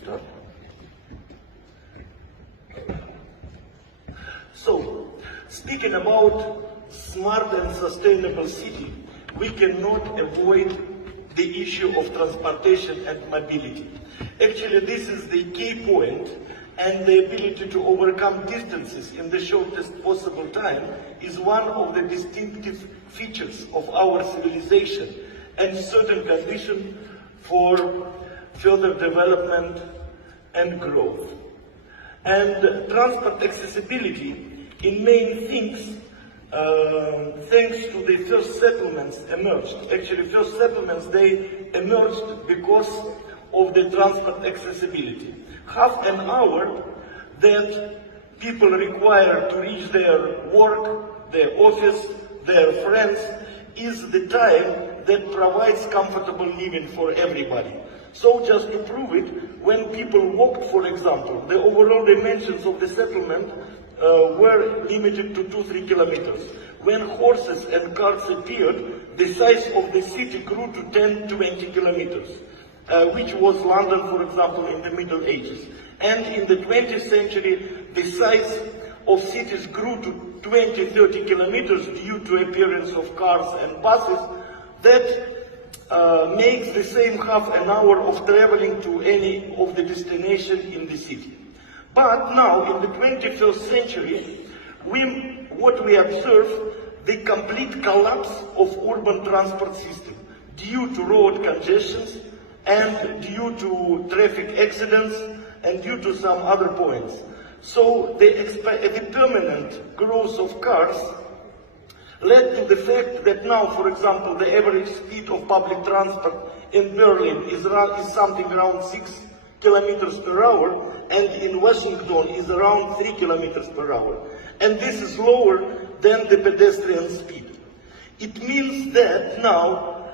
Start. So, speaking about smart and sustainable city, we cannot avoid the issue of transportation and mobility. Actually, this is the key point, and the ability to overcome distances in the shortest possible time is one of the distinctive features of our civilization and certain condition for further development and growth. And transport accessibility in main things, thanks to the first settlements emerged. Actually, first settlements, they emerged because of the transport accessibility. Half an hour that people require to reach their work, their office, their friends, is the time that provides comfortable living for everybody. So just to prove it, when people walked, for example, the overall dimensions of the settlement were limited to 2-3 kilometers. When horses and carts appeared, the size of the city grew to 10-20 kilometers, which was London, for example, in the Middle Ages. And in the 20th century, the size of cities grew to 20-30 kilometers due to appearance of cars and buses. That makes the same half an hour of traveling to any of the destination in the city. But now, in the 21st century, what we observe, the complete collapse of urban transport system due to road congestions and due to traffic accidents and due to some other points. So the permanent growth of cars led to the fact that now, for example, the average speed of public transport in Berlin is something around 6 kilometers per hour, and in Washington is around 3 kilometers per hour. And this is lower than the pedestrian speed. It means that now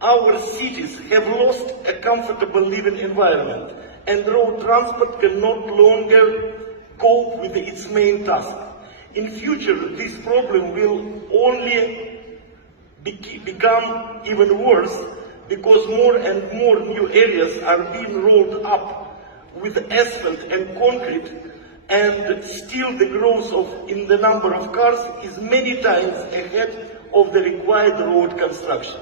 our cities have lost a comfortable living environment, and road transport can no longer cope with its main task. In future, this problem will only become even worse, because more and more new areas are being rolled up with asphalt and concrete, and still the growth in the number of cars is many times ahead of the required road construction.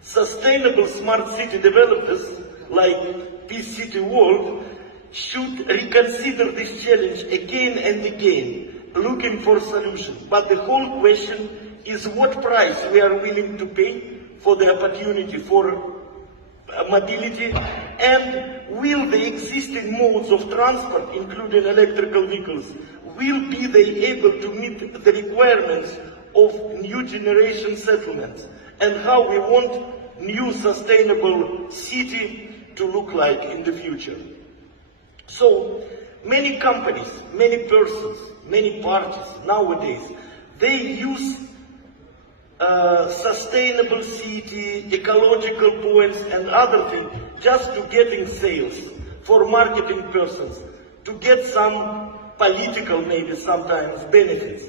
Sustainable smart city developers like Peace City World should reconsider this challenge again and again, looking for solutions. But the whole question is what price we are willing to pay for the opportunity for mobility, and will the existing modes of transport, including electrical vehicles, will be they able to meet the requirements of new generation settlements, and how we want new sustainable city to look like in the future. So many companies, many persons, many parties nowadays, they use sustainable city, ecological points and other things just to getting sales for marketing persons, to get some political maybe sometimes benefits.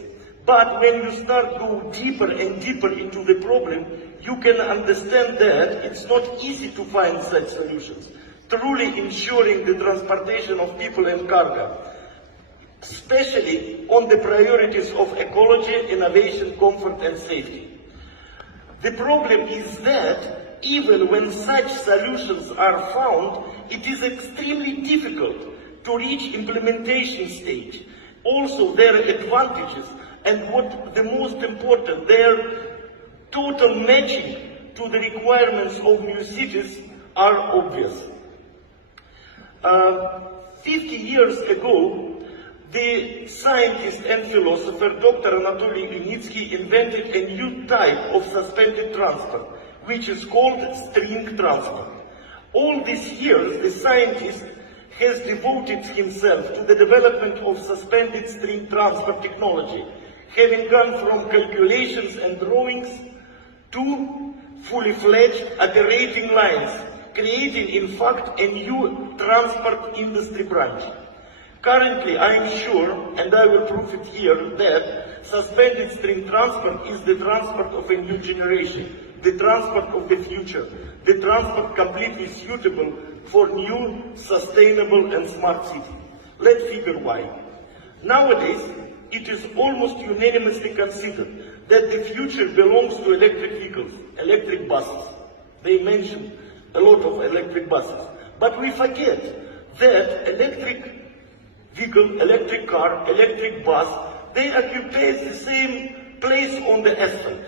But when you start go deeper and deeper into the problem, you can understand that it's not easy to find such solutions, truly ensuring the transportation of people and cargo, especially on the priorities of ecology, innovation, comfort and safety. The problem is that even when such solutions are found, it is extremely difficult to reach implementation stage. Also, there are advantages, and what the most important, their total matching to the requirements of new cities are obvious. 50 years ago, the scientist and philosopher Dr. Unitsky invented a new type of suspended transport, which is called string transport. All these years, the scientist has devoted himself to the development of suspended string transport technology, having gone from calculations and drawings to fully fledged operating lines, creating in fact a new transport industry branch. Currently, I am sure, and I will prove it here, that suspended string transport is the transport of a new generation, the transport of the future, the transport completely suitable for new, sustainable and smart cities. Let's figure why. Nowadays, it is almost unanimously considered that the future belongs to electric vehicles, electric buses. They mention a lot of electric buses. But we forget that electric vehicle, electric car, electric bus, they occupy the same place on the asphalt.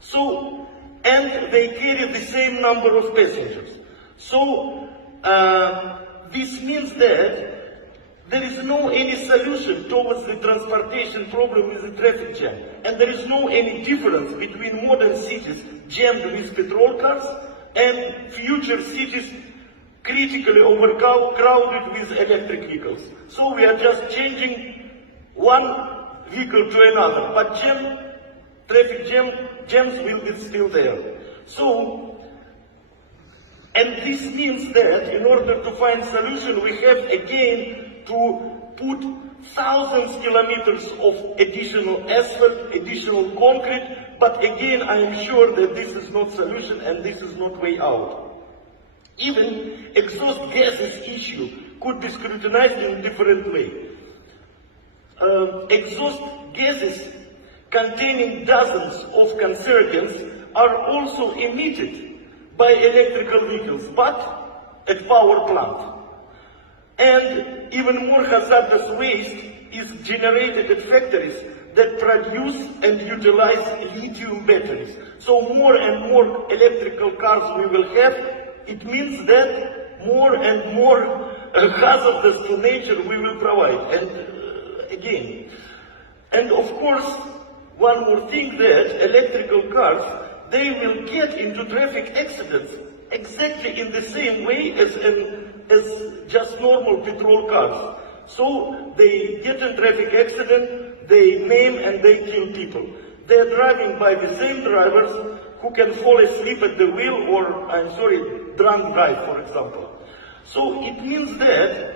So, and they carry the same number of passengers. So, this means that there is no any solution towards the transportation problem with the traffic jam. And there is no any difference between modern cities jammed with petrol cars and future cities critically overcrowded with electric vehicles. So we are just changing one vehicle to another, but traffic jams will be still there. So, and this means that in order to find solution, we have again to put thousands of kilometers of additional asphalt, additional concrete, but again, I am sure that this is not solution and this is not way out. Even exhaust gases issue could be scrutinized in a different way. Exhaust gases containing dozens of cancerogens are also emitted by electrical vehicles, but at power plant. And even more hazardous waste is generated at factories that produce and utilize lithium batteries. So more and more electrical cars we will have, it means that more and more hazardous to nature we will provide. And again, and of course, one more thing that electrical cars, they will get into traffic accidents exactly in the same way as just normal petrol cars. So they get in traffic accident, they maim and they kill people. They are driving by the same drivers who can fall asleep at the wheel or, drunk drive, for example. So it means that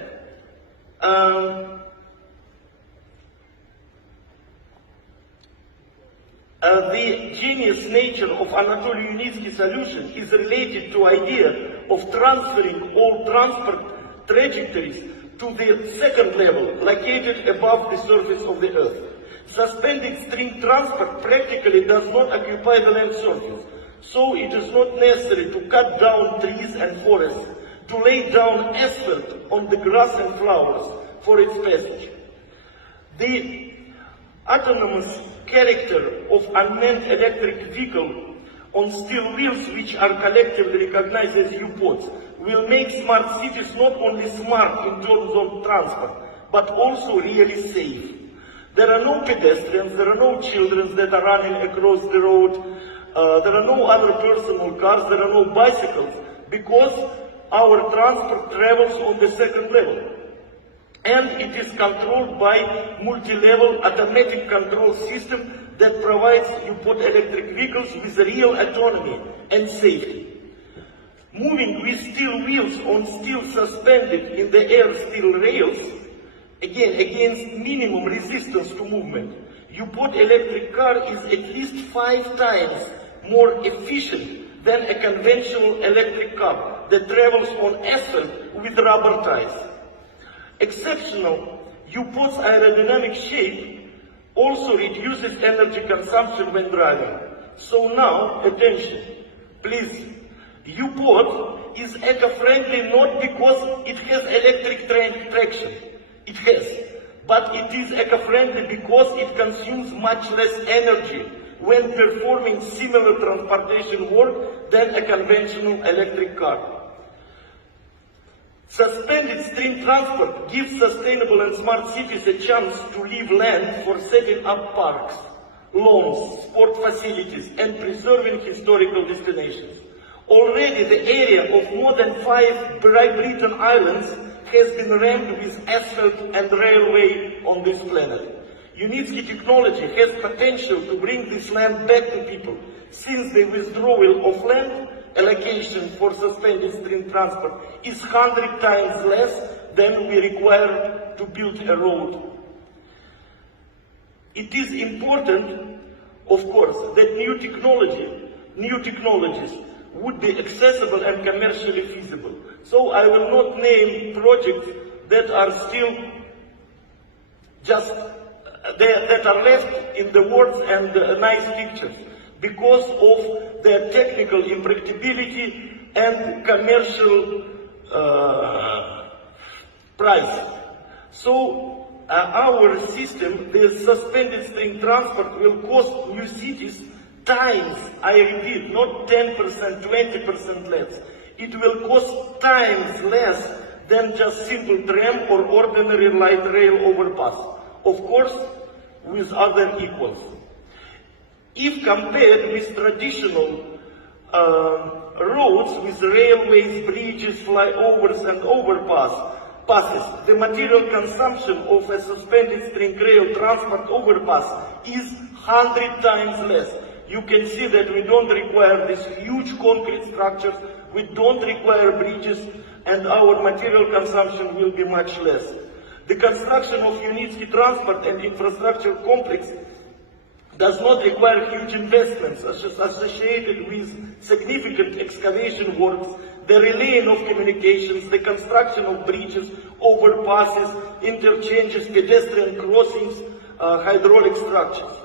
the genius nature of Anatoly Unitsky solution is related to idea of transferring all transport trajectories to the second level, located above the surface of the Earth. Suspended string transport practically does not occupy the land surface, so it is not necessary to cut down trees and forests, to lay down asphalt on the grass and flowers for its passage. The autonomous character of unmanned electric vehicle on steel wheels, which are collectively recognized as U-pods, will make smart cities not only smart in terms of transport, but also really safe. There are no pedestrians, there are no children that are running across the road, there are no other personal cars, there are no bicycles, because our transport travels on the second level. And it is controlled by multi-level automatic control system that provides U-pod electric vehicles with real autonomy and safety. Moving with steel wheels on steel suspended in the air steel rails, again against minimum resistance to movement, U-pod electric car is at least 5 times more efficient than a conventional electric car that travels on asphalt with rubber tires. Exceptional U-pod's aerodynamic shape also reduces energy consumption when driving. So now, attention, please. U-pod is eco-friendly not because it has electric traction. It has. But it is eco-friendly because it consumes much less energy when performing similar transportation work than a conventional electric car. Suspended string transport gives sustainable and smart cities a chance to leave land for setting up parks, lawns, sport facilities, and preserving historical destinations. Already the area of more than 5 Britain islands has been rammed with asphalt and railway on this planet. Unitsky technology has potential to bring this land back to people, since the withdrawal of land allocation for suspended string transport is 100 times less than we require to build a road. It is important, of course, that new technologies would be accessible and commercially feasible. So I will not name projects that are still just, that are left in the words and nice pictures because of their technical impracticability and commercial price. So our system, the suspended string transport, will cost new cities times, I repeat, not 10%, 20% less. It will cost times less than just simple tram or ordinary light rail overpass. Of course, with other equals. If compared with traditional roads with railways, bridges, flyovers and passes, the material consumption of a suspended string rail transport overpass is 100 times less. You can see that we don't require these huge concrete structures, we don't require bridges, and our material consumption will be much less. The construction of Unitsky transport and infrastructure complex does not require huge investments associated with significant excavation works, the relaying of communications, the construction of bridges, overpasses, interchanges, pedestrian crossings, hydraulic structures.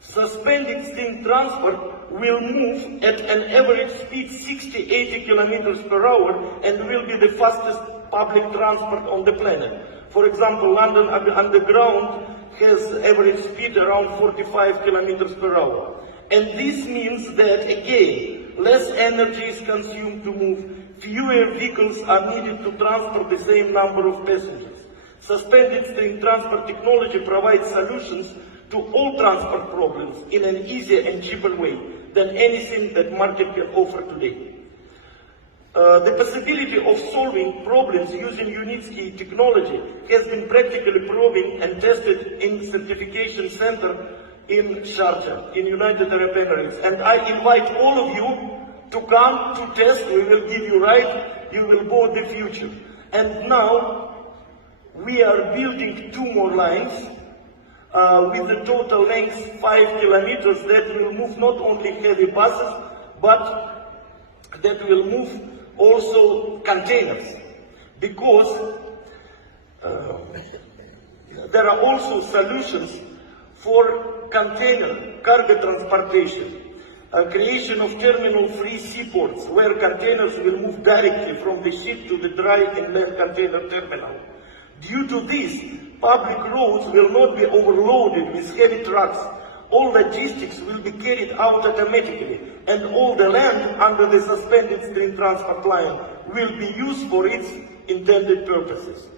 Suspended string transport will move at an average speed 60-80 kilometers per hour and will be the fastest public transport on the planet. For example, London Underground has average speed around 45 kilometers per hour. And this means that, again, less energy is consumed to move, fewer vehicles are needed to transport the same number of passengers. Suspended string transport technology provides solutions to all transport problems in an easier and cheaper way than anything that market can offer today. The possibility of solving problems using Unitsky technology has been practically proven and tested in certification center in Sharjah, in United Arab Emirates. And I invite all of you to come to test. We will give you right, you will board the future. And now we are building 2 more lines with a total length 5 kilometers that will move not only heavy buses, but that will move also containers, because there are also solutions for container cargo transportation, creation of terminal-free seaports where containers will move directly from the ship to the dry and land container terminal. Due to this, public roads will not be overloaded with heavy trucks. All logistics will be carried out automatically, and all the land under the suspended string transport line will be used for its intended purposes.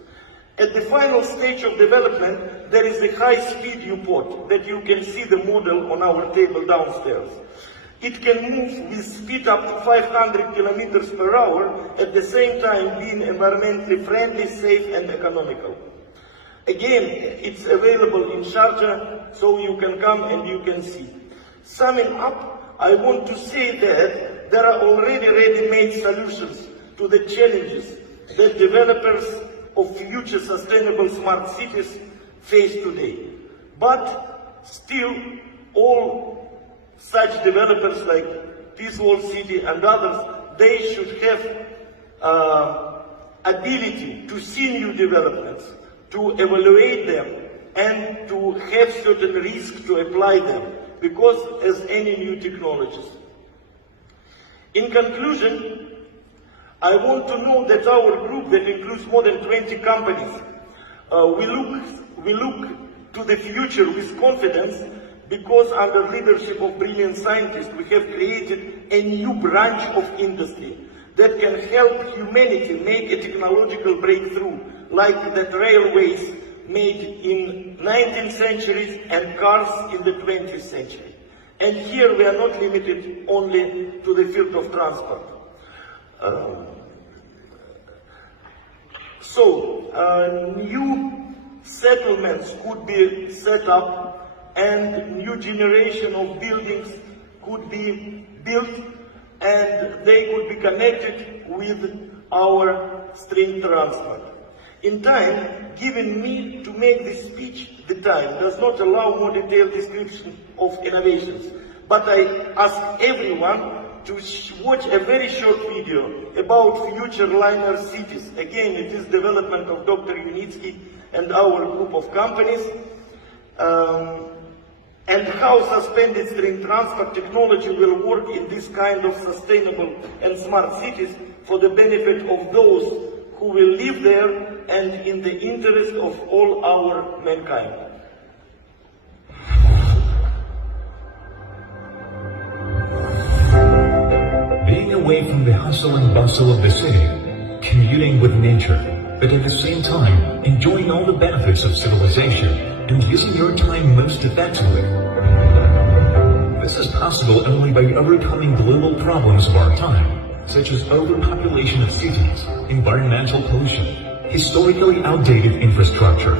At the final stage of development, there is a high-speed U-port that you can see the model on our table downstairs. It can move with speed up to 500 kilometers per hour, at the same time being environmentally friendly, safe and economical. Again, it's available in Sharjah, so you can come and you can see. Summing up, I want to say that there are already ready-made solutions to the challenges that developers of future sustainable smart cities face today. But still, all such developers like THspodCity and others, they should have ability to see new developments, to evaluate them, and to have certain risk to apply them, because as any new technologies. In conclusion, I want to know that our group, that includes more than 20 companies, we look to the future with confidence, because under leadership of brilliant scientists, we have created a new branch of industry that can help humanity make a technological breakthrough, like that railways made in 19th century and cars in the 20th century. And here we are not limited only to the field of transport. New settlements could be set up, and new generation of buildings could be built, and they could be connected with our string transport. In time, given me to make this speech, the time does not allow more detailed description of innovations, but I ask everyone to watch a very short video about future liner cities. Again, it is development of Dr. Unitsky and our group of companies, and how suspended string transport technology will work in this kind of sustainable and smart cities for the benefit of those who will live there and in the interest of all our mankind. Being away from the hustle and bustle of the city, commuting with nature, but at the same time enjoying all the benefits of civilization and using your time most effectively. This is possible only by overcoming global problems of our time, such as overpopulation of cities, environmental pollution, historically outdated infrastructure.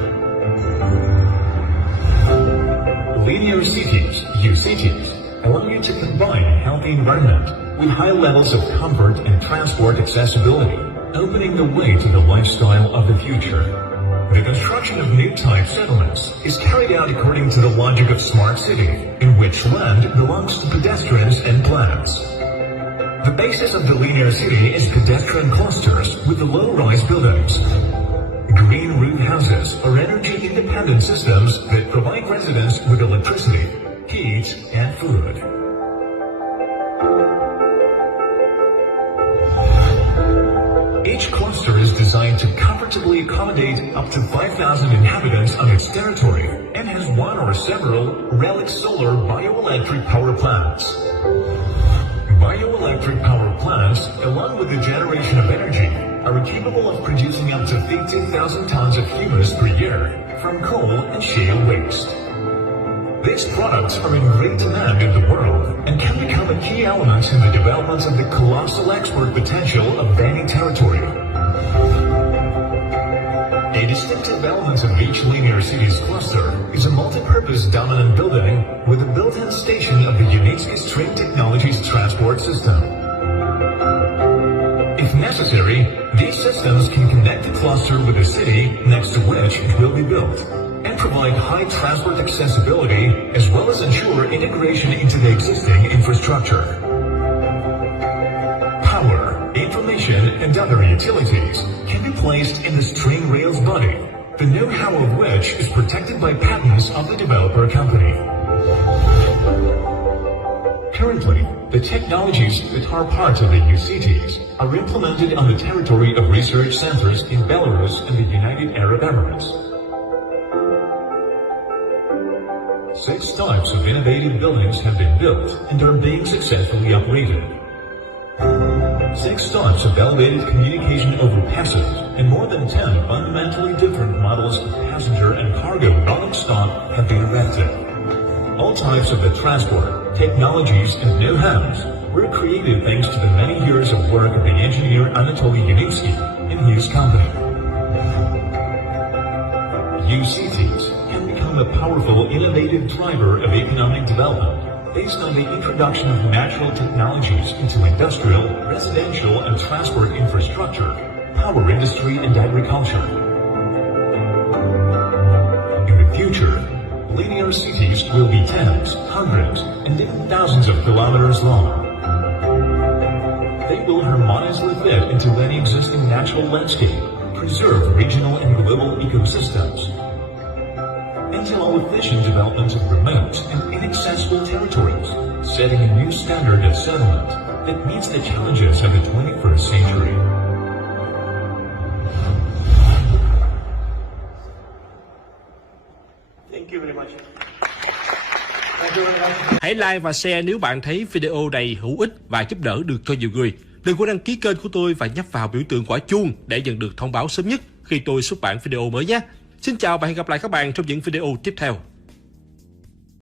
Linear cities, U-cities, allow you to combine a healthy environment with high levels of comfort and transport accessibility, opening the way to the lifestyle of the future. The construction of new type settlements is carried out according to the logic of smart city, in which land belongs to pedestrians and plants. The basis of the linear city is pedestrian clusters with the low-rise buildings. Green roof houses are energy-independent systems that provide residents with electricity, heat, and food. Each cluster is designed to comfortably accommodate up to 5,000 inhabitants on its territory and has one or several relic solar bioelectric power plants. Bioelectric power plants, along with the generation of energy, are capable of producing up to 15,000 tons of humus per year from coal and shale waste. These products are in great demand in the world and can become a key element in the development of the colossal export potential of Beni territory. A distinctive element of each linear cities cluster is a multi-purpose dominant building with a built-in station of the Unitsky string technologies transport system. If necessary, these systems can connect the cluster with the city next to which it will be built, and provide high transport accessibility as well as ensure integration into the existing infrastructure. Power, information, and other utilities can be placed in the string rails body, the know-how of which is protected by patents of the developer company. Currently, the technologies that are part of the UCTs are implemented on the territory of research centers in Belarus and the United Arab Emirates. 6 types of innovative buildings have been built and are being successfully operated. 6 types of elevated communication overpasses and more than 10 fundamentally different models of passenger and cargo rolling stock have been erected. All types of the transport, technologies and know-hows were created thanks to the many years of work of the engineer Anatoly Unitsky and his company. UCTs can become a powerful, innovative driver of economic development based on the introduction of natural technologies into industrial, residential and transport infrastructure, power industry and agriculture. In the future, linear cities will be tens, hundreds, and even thousands of kilometers long. They will harmoniously fit into any existing natural landscape, preserve regional and global ecosystems, and allow efficient development of remote and inaccessible territories, setting a new standard of settlement that meets the challenges of the 21st century. Thank you very much. Thank you very much. Hãy like và share nếu bạn thấy video này hữu ích và giúp đỡ được cho nhiều người. Đừng quên đăng ký kênh của tôi và nhấp vào biểu tượng quả chuông để nhận được thông báo sớm nhất khi tôi xuất bản video mới nhé. Xin chào và hẹn gặp lại các bạn trong những video tiếp theo.